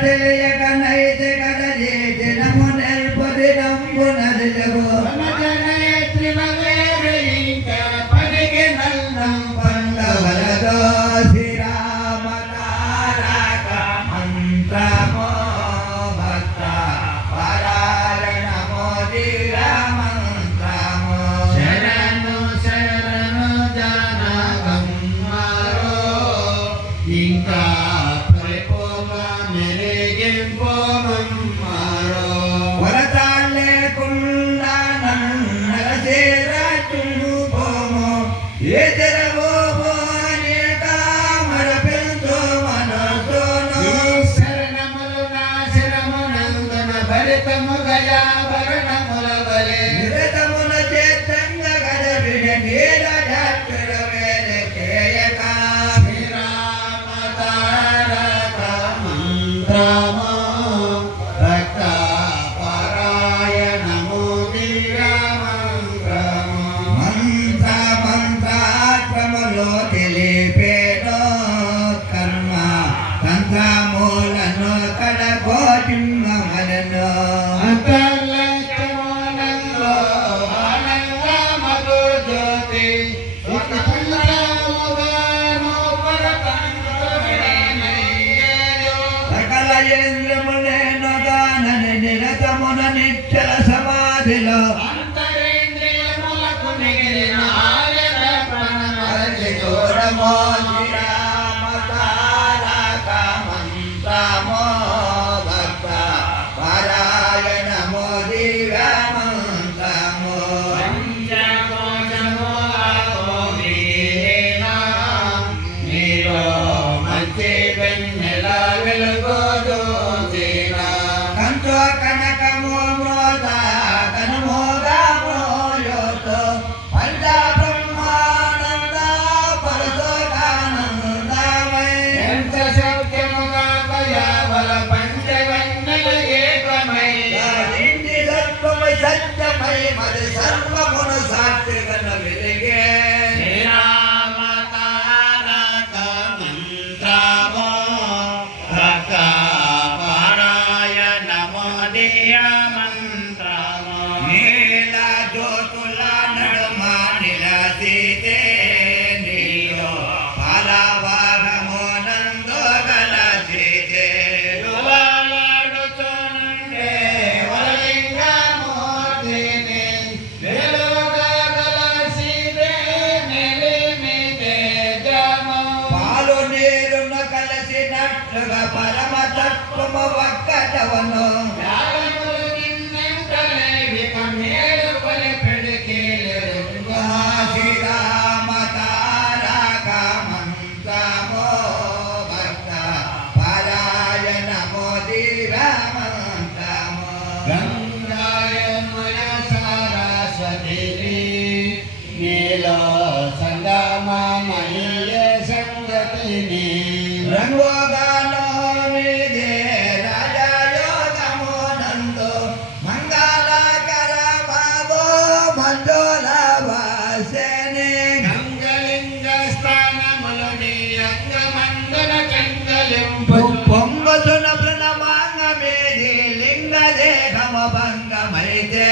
తెలియక నైతికత చేసినము నెల్పది నంబునదిలగు పనికి నల్లం పండవలతో శ్రీరామ తారక మంత్రమో భక్త పారాయణమో మంత్రమో శరణు శరణు జనగమ్మారో ఇంకా నిరతమున నిశ్చల సమాధిలో అంతరేంద్రియములకు మిగిలిన చూడమో శ్రీరామ తారక మంత్రమో భక్త పారాయణమో దివ్య మంత్రమో మీరు మంచి వెన్నెల వెలుగోదు కనకమో మ్రోత కనుమోగమోయోతో పంచ బ్రహ్మానంద పరసోకానందమై ఎంత సత్యముగా కయావల పంచవన్నెల ఏకమై ఇంది సత్వమై సత్యమై మరి సర్వమును సాత్వికన వెలిగే శ్రీరామ తారక మంత్రమో భక్త నీల జ్యోతుల నడుమ నిలసితే నీలో ఫలవాగము నందు గలసితే డువాలాడుచుండే వలింగమూర్తిని వెలుగా గలసితే మెలిమితే జము పాలు నీరును కలిసినట్లుగా పరమతత్వము ఒక్కటవను శ్రీరామ తారక మంత్రమో భక్త పారాయణమో దివ్య మంత్రమో గంగాయమయ సరస్వతిని నీలో సంగమమయ సంగతిని రంగోగాలో నిదే రాజయోగమో నందో మంగళకర బాబో మంజోల పొంగసున ప్రణమాంగ మేది లింగ దేహమ భంగమైతే